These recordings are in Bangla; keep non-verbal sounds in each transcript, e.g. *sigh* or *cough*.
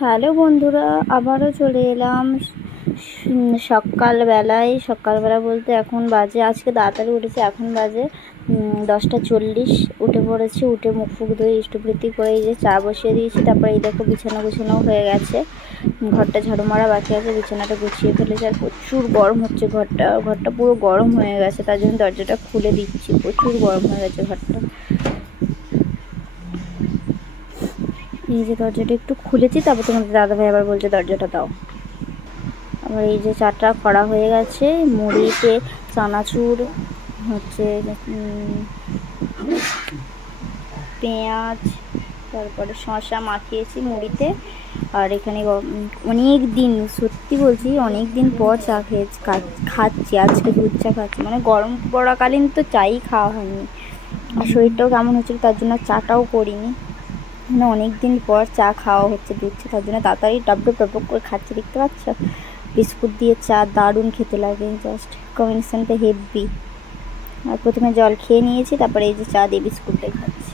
হ্যালো বন্ধুরা, আবারও চলে এলাম সকালবেলায়। সকালবেলা বলতে এখন বাজে, আজকে তাড়াতাড়ি উঠেছি, এখন বাজে দশটা চল্লিশ। উঠে পড়েছি, উঠে মুখ ফুক ধুয়ে ইষ্টবৃত্তি করে এই যে চা বসিয়ে দিয়েছি, তারপরে এই দেখো বিছানা গুছানো হয়ে গেছে। ঘরটা ঝাড়ু মারা বাকি আছে, বিছানাটা গুছিয়ে ফেলেছে, আর প্রচুর গরম হচ্ছে ঘরটা। ঘরটা পুরো গরম হয়ে গেছে, তার জন্য দরজাটা খুলে দিচ্ছি, প্রচুর গরম হয়ে গেছে ঘরটা। এই যে দরজাটা একটু খুলেছি, তারপর তোমাদের দাদাভাই আবার বলছে, দরজাটা দাও। আবার এই যে চাটা করা হয়ে গেছে, মুড়িতে চানাচুর, হচ্ছে পেঁয়াজ, তারপরে শসা মাখিয়েছি মুড়িতে। আর এখানে অনেক দিন, সত্যি বলছি, অনেক দিন পর চা খেয়েছি, খা- খাচ্ছি, আজকে দুধ চা খাচ্ছি। মানে গরম পড়াকালীন তো চাই খাওয়া হয়নি। আর শরীরটাও কেমন হচ্ছিল, তার জন্য চাটাও করিনি। মানে অনেক দিন পর চা খাওয়া হচ্ছে চা তার জন্য তাড়াতাড়ি ডাব্বু টপক করে খাচ্ছে, দেখতে পাচ্ছ? বিস্কুট দিয়ে চা, দারুণ খেতে লাগে জাস্ট কম্বিনেশনটা হেভি আর প্রথমে জল খেয়ে নিয়েছি, তারপরে এই যে চা দিয়ে বিস্কুটটা খাচ্ছি।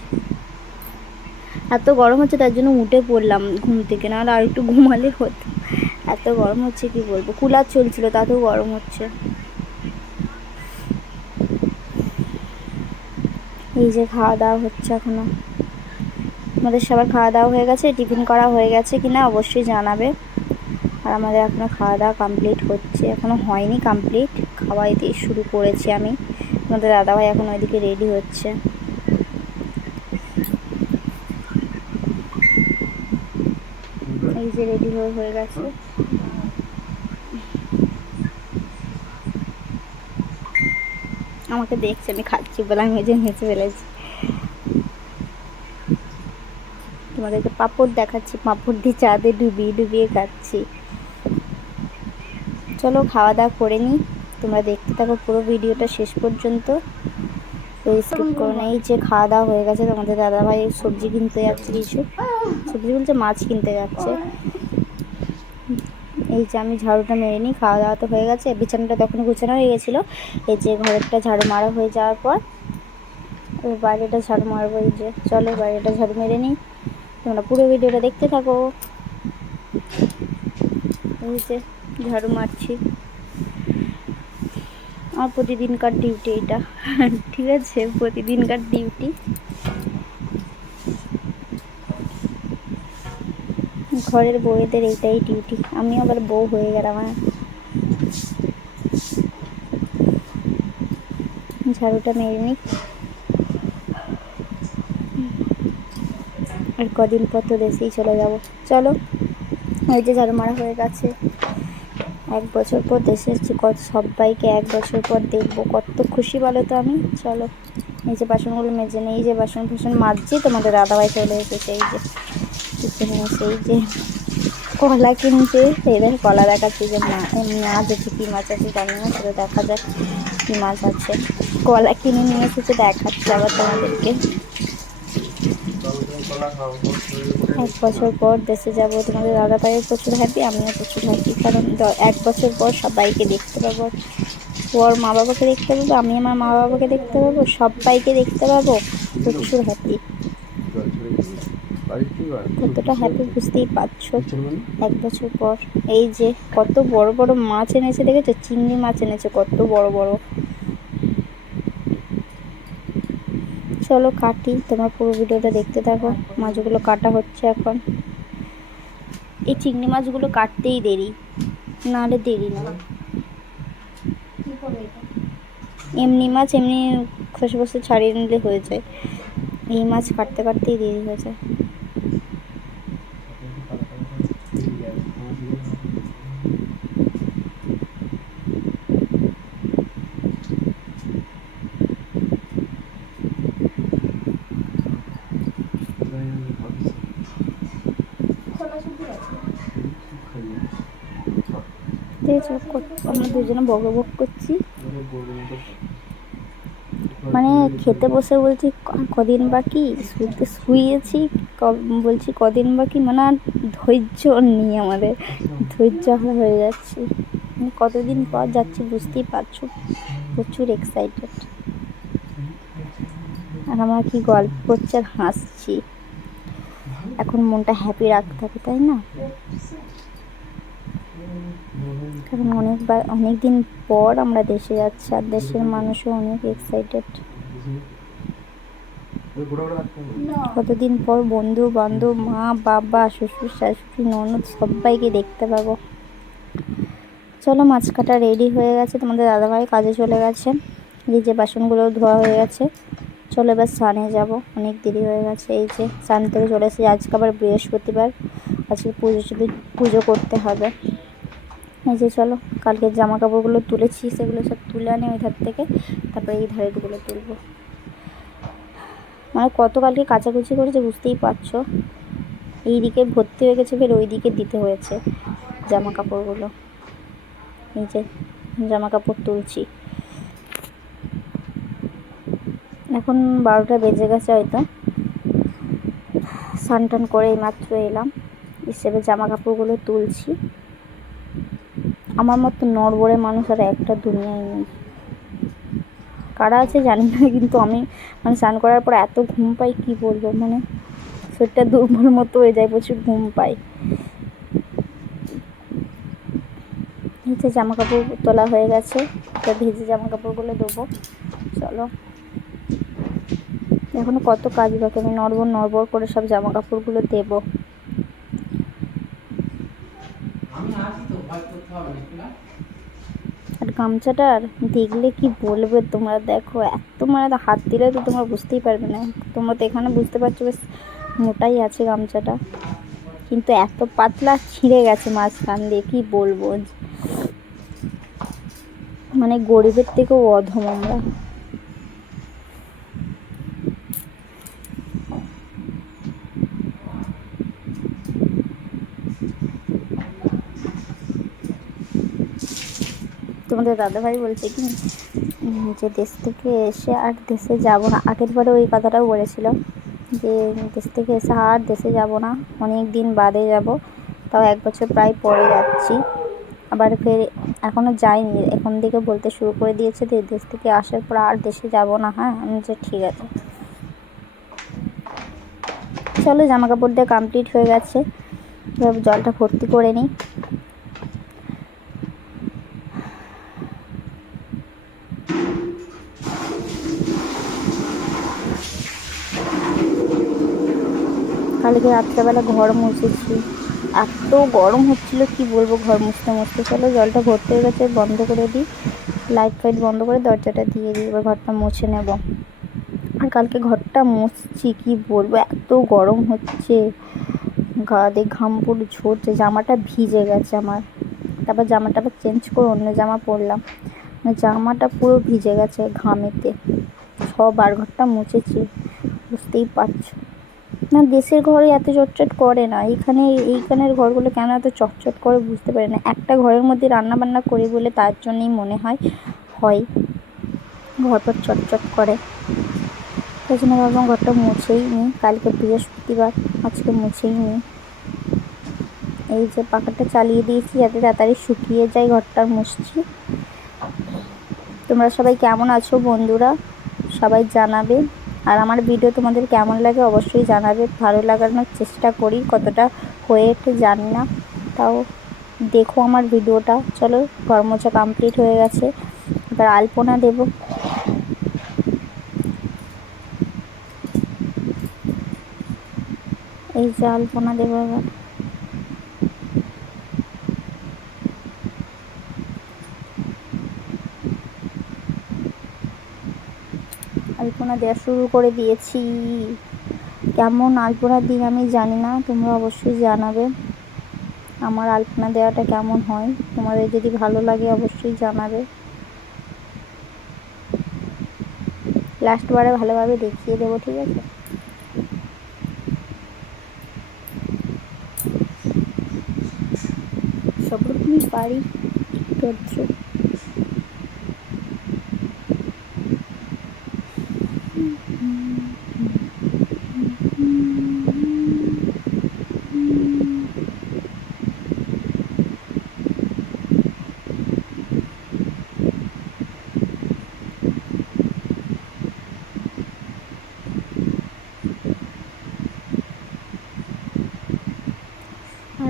এত গরম হচ্ছে, তার জন্য উঠে পড়লাম ঘুম থেকে না আর একটু ঘুমালে হতো। এত গরম হচ্ছে, কি বলব? কুলার চলছিল, তাতেও গরম হচ্ছে। এই যে খাওয়া দাওয়া হচ্ছে এখনও। আমাদের সবার খাওয়া দাওয়া হয়ে গেছে, টিফিন করা হয়ে গেছে কিনা অবশ্যই জানাবে। আর আমাদের এখনও খাওয়া দাওয়া কমপ্লিট হচ্ছে এখনও হয়নি কমপ্লিট খাওয়া দিয়ে শুরু করেছি আমি। আমাদের দাদাভাই এখন ওইদিকে রেডি হচ্ছে। এই যে রেডি হয়ে হয়ে গেছে। আমাকে দেখছে, আমি খাচ্ছি বলে আমি যে হেসে ফেলেছি। তোমাদেরকে পাঁপড় দেখাচ্ছি পাঁপড় দিয়ে চা দিয়ে ডুবিয়ে ডুবিয়ে খাচ্ছি। চলো খাওয়া দাওয়া করে নিই। তোমরা দেখতে থাকো পুরো ভিডিওটা শেষ পর্যন্ত। স্কিপ করো না। এই যে খাওয়া দাওয়া হয়ে গেছে তোমাদের দাদাভাই সবজি কিনতে যাচ্ছে কিছু। সবজি বলছে মাছ কিনতে যাচ্ছে। এই যে আমি ঝাড়ুটা মেরে নিই খাওয়া দাওয়া তো হয়ে গেছে। বিছানাটা তখন গুছানো হয়ে গেছিল। এই যে ঘরেরটা ঝাড়ু মারা হয়ে যাওয়ার পর বাইরেটা ঝাড়ু মারবো এই যে। চলো বাইরেটা ঝাড়ু মেরে নিই। তোমরা পুরো ভিডিওটা দেখতে থাকো। এই ঝাড়ু মারছি। আমার প্রতিদিনকার ডিউটি এটা। ঠিক আছে, প্রতিদিনকার ডিউটি ঘরের বউয়েদের এইটাই ডিউটি আমি আবার বউ হয়ে গেলাম আর ঝাড়ুটা মেরে নিই। আর কদিন পর তো দেশেই চলে যাব। চলো ওই যে ঝাড়ু মারা হয়ে গেছে। এক বছর পর দেশে এসেছি, কত সবাইকে এক বছর পর দেখব। কত খুশি বলো তো আমি। চলো, এই যে বাসনগুলো মেজে নেই যে বাসন ফাসন মাজছি, তোমাদের দাদাভাই চলে এসেছে, এই যে এই যে কলা কিনতে। এই দেখো, কলা দেখাচ্ছি যে মাছ আছে, কী মাছ আছে জানি না সেটা দেখা যাক কী মাছ আছে। কলা কিনে নিয়ে এসেছে, দেখাচ্ছে আবার তোমাদেরকে। এক বছর পর দেশে যাব, তোমাদের দাদা ভাইও প্রচুর হ্যাপি আমিও প্রচুর হ্যাপি কারণ এক বছর পর সবাইকে দেখতে পাবো। ওর মা বাবাকে দেখতে পাবো, আমি আমার মা বাবাকে দেখতে পাবো, সবাইকে দেখতে পাবো, প্রচুর হ্যাপি কতটা হ্যাপি বুঝতেই পারছ। এক বছর পর, এই যে কত বড় বড় মাছ এনেছে, দেখেছ? চিংড়ি মাছ এনেছে, কত বড় বড়। চলো কাটি, তোমরা পুরো ভিডিওটা দেখতে থাকো। মাছগুলো কাটা হচ্ছে এখন। এই চিংড়ি মাছগুলো কাটতেই দেরি, নাহলে দেরি না। এমনি মাছ এমনি খসে খসে ছাড়িয়ে নিলে হয়ে যায়। এই মাছ কাটতে কাটতেই দেরি হয়ে যায়। কত- আমরা দুজনে করছি। মানে খেতে বসে বলছি কদিন বাকি? শুতে শুয়েছি বলছি, কদিন বাকি? মানে আর ধৈর্য নেই আমাদের। ধৈর্য হয়ে যাচ্ছে। মানে কতদিন পর যাচ্ছি বুঝতেই পারছ? প্রচুর এক্সাইটেড আর আমরা কি গল্প করছি আর হাসছি। এখন মনটা হ্যাপি রাখতে হবে, তাই না? কারণ অনেকবার অনেক দিন পর আমরা দেশে যাচ্ছি আর দেশের মানুষও অনেক এক্সাইটেড কতদিন পর বন্ধু বান্ধব, মা, বাবা, শ্বশুর, শাশুড়ি, ননদ সবাইকে দেখতে পাবো। চলো মাছ কাটা রেডি হয়ে গেছে, তোমাদের দাদাভাই কাজে চলে গেছে। এই যে বাসনগুলো ধোয়া হয়ে গেছে। চলো এবার স্নানে যাব, অনেক দেরি হয়ে গেছে। এই যে স্নান থেকে চলে এসেছি, আজকে আবার বৃহস্পতিবার, আজকে পুজো পুজো করতে হবে। এই যে চলো, কালকে জামা কাপড়গুলো তুলেছি, সেগুলো সব তুলে আনি ওই ধার থেকে, তারপরে এই ধারেরগুলো তুলবো। মানে কত কালকে কাচাকুচি করেছে বুঝতেই পারছ। এই দিকে ভর্তি হয়ে গেছে, ফের ওই দিকে দিতে হয়েছে জামা কাপড়গুলো এই যে জামা কাপড় তুলছি। এখন বারোটা বেজে গেছে হয়তো। স্নান টান করে মাত্র এলাম। হিসেবে জামা কাপড়গুলো তুলছি। আমার মতো নড়বড়ে মানুষ আর একটা দুনিয়ায় নেই। কারা আছে জানি না, কিন্তু আমি মানে স্নান করার পর এত ঘুম পাই, কি বলব? মানে শরীরটা দুর্বল মতো হয়ে যায়, প্রচুর ঘুম পাই। নিচে জামা কাপড় তোলা হয়ে গেছে ভেজে জামা কাপড়গুলো দেবো চলো। এখনও কত কাজ বাকি, আমি নড়বড় নড়বড় করে সব জামা কাপড়গুলো দেবো। আর গামছাটার দেখলে কি বলবে তোমরা? দেখো, এত মানে হাত দিলে তো তোমরা বুঝতেই পারবে না। তোমরা তো এখানে বুঝতে পারছ বেশ মোটাই আছে গামছাটা। কিন্তু এত পাতলা ছিঁড়ে গেছে মাঝখান দিয়ে, কী বলব? মানে গরিবের থেকেও অধম আমরা। তোমাদের দাদাভাই বলছে কি যে দেশ থেকে এসে আর দেশে যাব না। আগের বারে ওই কথাটাও বলেছিল যে, দেশ থেকে এসে আর দেশে যাব না, অনেক দিন বাদে যাব, তাও এক বছর প্রায় পরে যাচ্ছি। আবার ফের এখনও যাইনি, এখন থেকে বলতে শুরু করে দিয়েছে যে, দেশ থেকে আসার পর আর দেশে যাব না হ্যাঁ? আমি যে ঠিক আছে। চলো জামা কাপড় দিয়ে কমপ্লিট হয়ে গেছে। জলটা ভর্তি করে নিই। কালকে রাত্রেবেলা ঘর মুছেছি। এত গরম হচ্ছিল, কি বলব, ঘর মুছতে মুছতে। চলো, জলটা ভর্তি হয়ে গেছে, বন্ধ করে দিই। লাইট ফাইট বন্ধ করে দরজাটা দিয়ে দিই, এবার ঘরটা মুছে নেব। আর কালকে ঘরটা মুছছি, কি বলব, এত গরম হচ্ছে। গা দিয়ে ঘাম পুরো ঝরছে, জামাটা ভিজে গেছে আমার। তারপর জামাটা আবার চেঞ্জ করে অন্য জামা পরলাম। মানে জামাটা পুরো ভিজে গেছে ঘামেতে। ছবার ঘরটা মুছেছি, বুঝতেই পারছ। না দেশের ঘরে এত চটচট করে না এইখানে এইখানের ঘরগুলো কেন এত চটচট করে বুঝতে পারি না? একটা ঘরের মধ্যে রান্না বান্না করি বলে তার জন্যই মনে হয় হয় ঘরটা চটচট করে। তাই জন্য ভাবলাম ঘরটা মুছেই নিই। কালকে বৃহস্পতিবার, আজকে মুছেই নিই। এই যে পাখাটা চালিয়ে দিয়েছি, যাতে তাড়াতাড়ি শুকিয়ে যায় ঘরটা মুছছি। তোমরা সবাই কেমন আছো বন্ধুরা? সবাই জানাবে। আর আমার ভিডিও তোমাদের কেমন লাগে অবশ্যই জানাবে। ভালো লাগানোর চেষ্টা করি, কতটা হয়ে একটু জানি না। তাও দেখো আমার ভিডিওটা চলো ঘর মোছা কমপ্লিট হয়ে গেছে। এবার আলপনা দেব। এই যে আলপনা দেবো এবার। আলপনা দেওয়া শুরু করে দিয়েছি। কেমন আলপনা দিন আমি জানি না, তোমরা অবশ্যই জানাবে। আমার আলপনা দেওয়াটা কেমন হয়, তোমাদের যদি ভালো লাগে অবশ্যই জানাবে। লাস্টবারে ভালোভাবে দেখিয়ে দেবো, ঠিক আছে? সব রকমই পারি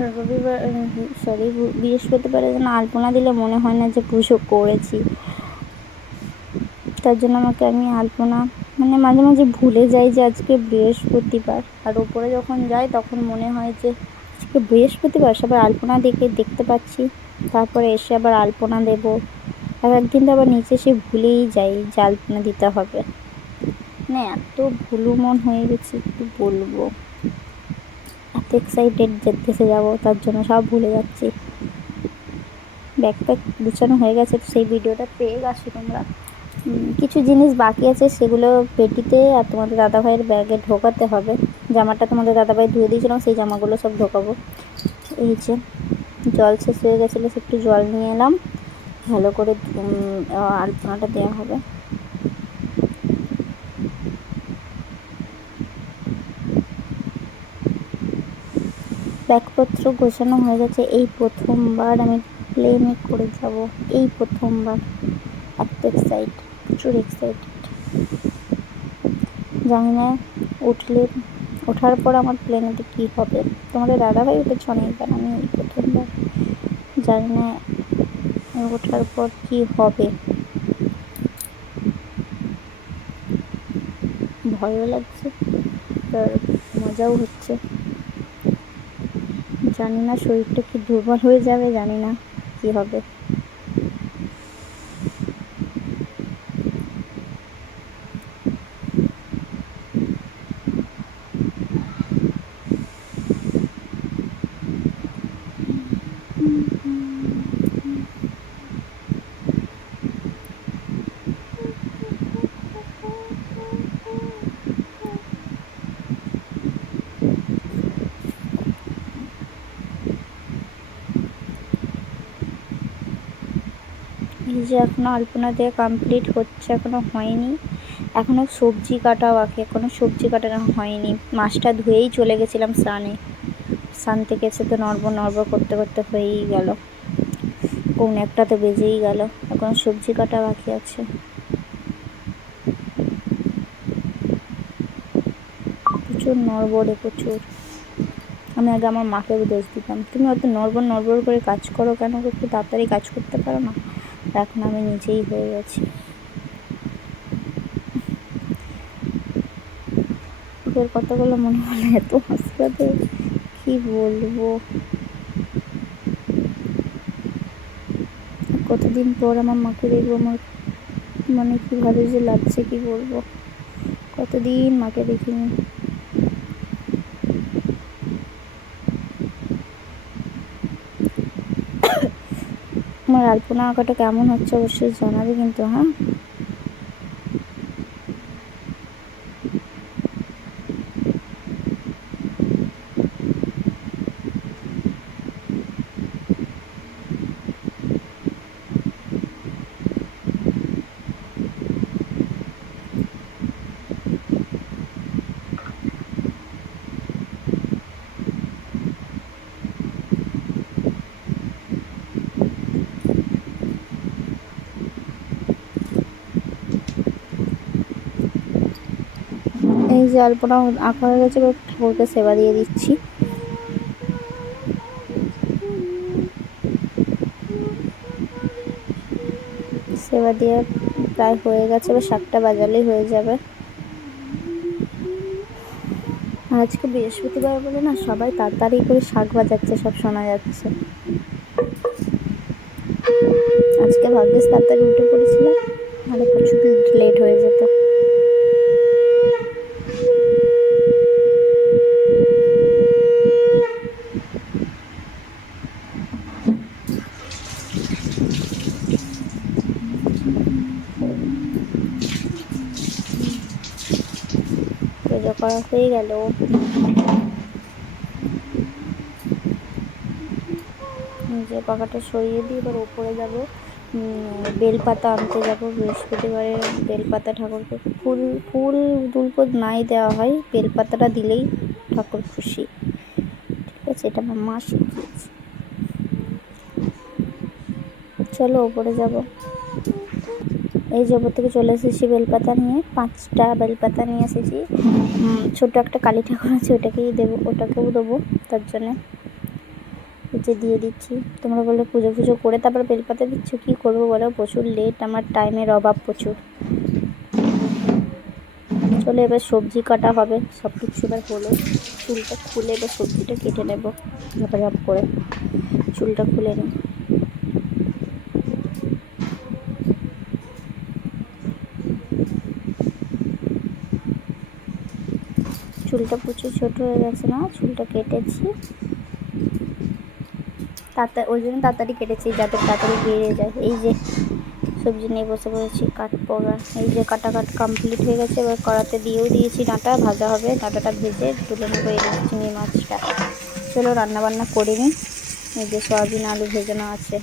রবিবার সরি বৃহস্পতিবারে যেন আলপনা দিলে মনে হয় না যে পুজো করেছি। তার জন্য আমাকে আমি আলপনা মানে মাঝে মাঝে ভুলে যাই যে আজকে বৃহস্পতিবার। আর ওপরে যখন যাই তখন মনে হয় যে আজকে বৃহস্পতিবার, সবাই আলপনা দেখে, দেখতে পাচ্ছি। তারপরে এসে আবার আলপনা দেবো। আর একদিন তো আবার নিচে এসে ভুলেই যাই যে আলপনা দিতে হবে। মানে এত ভুলু মন হয়ে গেছে, কি বলব? এক্সাইটেড দেশে যাব, তার জন্য সব ভুলে যাচ্ছি। ব্যাকপ্যাক গুছানো হয়ে গেছে সেই ভিডিওটা পেয়ে গেছো তোমরা। কিছু জিনিস বাকি আছে, সেগুলো পেটিতে আর তোমাদের দাদাভাইয়ের ব্যাগে ঢোকাতে হবে। জামাটা তোমাদের দাদাভাই ধুয়ে দিয়েছিলাম সেই জামাগুলো সব ঢোকাবো। এই যে, জল শেষ হয়ে গেছিল, সে একটু জল নিয়ে এলাম। ভালো করে আলপনাটা দেওয়া হবে। ব্যাগপত্র গোছানো হয়ে গেছে। এই প্রথমবার আমি প্লেনে করে যাব। এই প্রথমবার। এত এক্সাইট প্রচুর এক্সাইটেড জানি না উঠলে, ওঠার পর আমার প্লেনেতে কী হবে। তোমাদের দাদাভাই উঠেছে অনেকবার, আমি এই প্রথমবার। জানি না ওঠার পর কী হবে। ভয়ও লাগছে, আর মজাও হচ্ছে। জানি না শরীরটা কি দুর্বল হয়ে যাবে জানি না কী হবে এই যে এখনও আলপনা দিয়ে কমপ্লিট হচ্ছে এখনও হয়নি। এখনও সবজি কাটা বাকি এখনও সবজি কাটানো হয়নি। মাছটা ধুয়েই চলে গেছিলাম স্নানে। স্নান থেকে এসে তো নড়বো নড়বো করতে করতে হয়েই গেল। কোন একটা তো বেজেই গেল। এখনও সবজি কাটা বাকি আছে। প্রচুর নড়বড়ে প্রচুর। আমি আগে আমার মাকে দোষ দিতাম। তুমি অত নড়বড় নড়বড় করে কাজ করো কেন? একটু তাড়াতাড়ি কাজ করতে পারো না? এখন আমি নিজেই হয়ে গেছি। ওদের কথাগুলো মনে হলে এত হাসপাতে কি বলব? কতদিন পর আমার মাকে দেখব, আমার মানে কি ভালো যে লাগছে কি বলব? কতদিন মাকে দেখিনি। আমার আলপনা আঁকাটা কেমন হচ্ছে অবশ্যই জানাবে কিন্তু হ্যাঁ? যে আলপনা আঁকা হয়ে গেছে, এবার ঠাকুরকে সেবা দিয়ে দিচ্ছি। সেবা দিয়ে প্রায় হয়ে গেছে, এবার সাতটা বাজালেই হয়ে যাবে। আজকে বৃহস্পতিবার বলে না, সবাই তাড়াতাড়ি করে শাক বাজাচ্ছে, সব শোনা যাচ্ছে। আজকে ভাগ্যিস তাড়াতাড়ি উঠে পড়েছিলাম নাহলে প্রচুর লেট হয়ে যেত পুজো করা হয়ে গেল। যে পাখাটা সরিয়ে দিয়ে এবার ওপরে যাব। বেলপাতা আনতে যাব। বৃহস্পতিবারে বেলপাতা ঠাকুরকে ফুল ফুল দুলপদ নাই দেওয়া হয়। বেলপাতাটা দিলেই ঠাকুর খুশি। ঠিক আছে, এটা আমার মা শিখিয়েছে চলো ওপরে যাব। এই জগৎ থেকে চলে এসেছি বেলপাতা নিয়ে, পাঁচটা বেলপাতা নিয়ে এসেছি। ছোট একটা কালী ঠাকুর আছে, ওটাকেই দেবো, ওটাকেও দেবো তার জন্যে। যে দিয়ে দিচ্ছি। তোমরা বললে পুজো পুজো করে তারপর বেলপাতা দিচ্ছ, কী করব বলো? প্রচুর লেট আমার টাইমের অভাব প্রচুর। চলে এবার সবজি কাটা হবে সব কিছু এবার হলো। চুলটা খুলে এবার সবজিটা কেটে নেব ঝাপাঝাপ করে। চুলটা খুলে নিই চুলটা প্রচুর ছোট হয়ে গেছে না, চুলটা কেটেছি। তাড়াতাড়ি ওই জন্য তাড়াতাড়ি কেটেছি যাতে তাড়াতাড়ি বেড়ে যায়। এই যে সবজি নিয়ে বসে পড়েছি এবার এই যে কাটা কাট কমপ্লিট হয়ে গেছে, এবার কড়াতে দিয়েও দিয়েছি ডাঁটা, ভাজা হবে। ডাঁটাটা ভেজে তুলে নেব এই চিংড়ি মাছটা। চলো রান্না বান্না করে নিই। এই যে সয়াবিন আলু ভেজানো আছে।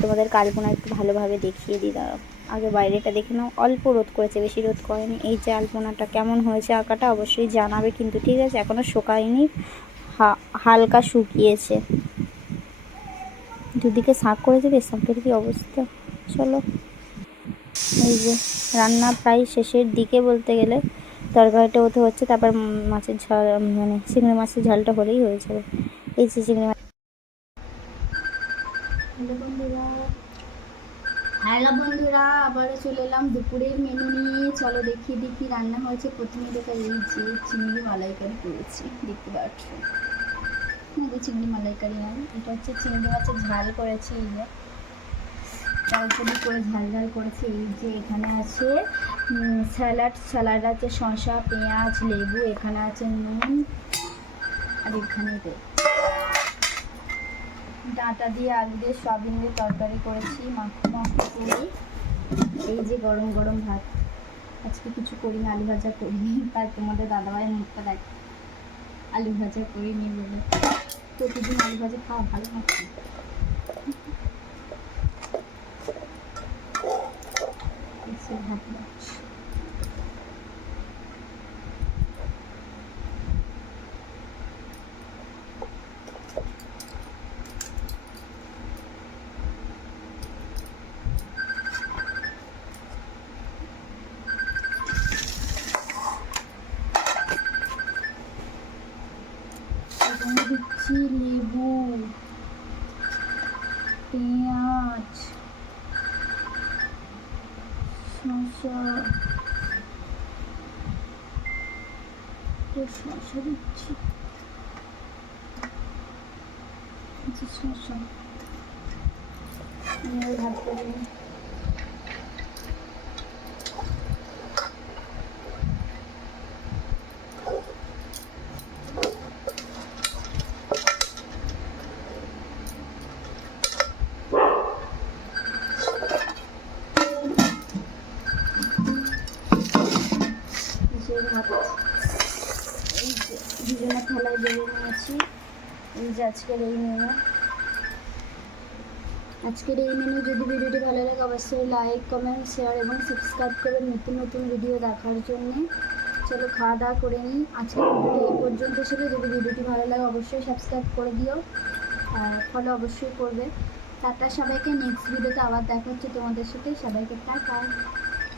তোমাদের কালপনা একটু ভালোভাবে দেখিয়ে দিই দাঁড়াও আগে বাইরেটা দেখে নাও। অল্প রোদ করেছে, বেশি রোদ করেনি। এই যে আলপনাটা কেমন হয়েছে আঁকাটা অবশ্যই জানাবে কিন্তু, ঠিক আছে? এখনও শুকায়নি হালকা শুকিয়েছে। দুদিকে শাক করে দেবে শাকের কি অবস্থা? চলো। এই যে রান্না প্রায় শেষের দিকে বলতে গেলে, তরকারিটা হতে হচ্ছে, তারপর মাছের ঝাল মানে চিংড়ি মাছের ঝালটা হলেই হয়ে যাবে। এই যে চিংড়ি মাছ হ্যালো বন্ধুরা, আবারও চলে এলাম দুপুরের মেনু নিয়ে। চলো দেখিয়ে দেখি রান্না হয়েছে। প্রথমে দেখা এই যে চিংড়ি মালাইকারি করেছি, দেখতে পাচ্ছ। যে চিংড়ি মালাইকারি নয় এটা হচ্ছে চিংড়ি মাছের ঝাল করেছি এই যে। চলচলি করে ঝাল ঝাল করেছি। এই যে এখানে আছে স্যালাড। স্যালাড আছে শসা, পেঁয়াজ, লেবু, এখানে আছে নুন, আর এখানে দেখ ডাঁটা দিয়ে আলু দিয়ে সয়াবিন দিয়ে তরকারি করেছি, মাখো মাখো করে। এই যে গরম গরম ভাত। আজকে কিছু করিনি, আলু ভাজা করিনি, তাই তোমাদের দাদাভাইয়ের মুখটা দেখ। আলু ভাজা করিনি বলে। প্রতিদিন আলু ভাজা খাওয়া ভালো *laughs* যে ভাত। এখানে দিচ্ছি লেবু পেঁয়াজ শসা। শসা দিচ্ছি। শসা। এবার ভাত করে নিই। এই যে দুজনের থালায় বেরিয়ে নিয়েছি এই যে আজকের এই মেনু আজকের এই মেনু যদি ভিডিওটি ভালো লাগে অবশ্যই লাইক কমেন্ট শেয়ার এবং সাবস্ক্রাইব করবেন নতুন নতুন ভিডিও দেখার জন্য চলো খাওয়া দাওয়া করে নিই আজকের ভিডিওটি এই পর্যন্ত ছিল যদি ভিডিওটি ভালো লাগে অবশ্যই সাবস্ক্রাইব করে দিও আর ফলো অবশ্যই করবে টাটা সবাইকে নেক্সট ভিডিওতে আবার দেখা হচ্ছে তোমাদের সাথে সবাইকে টাটা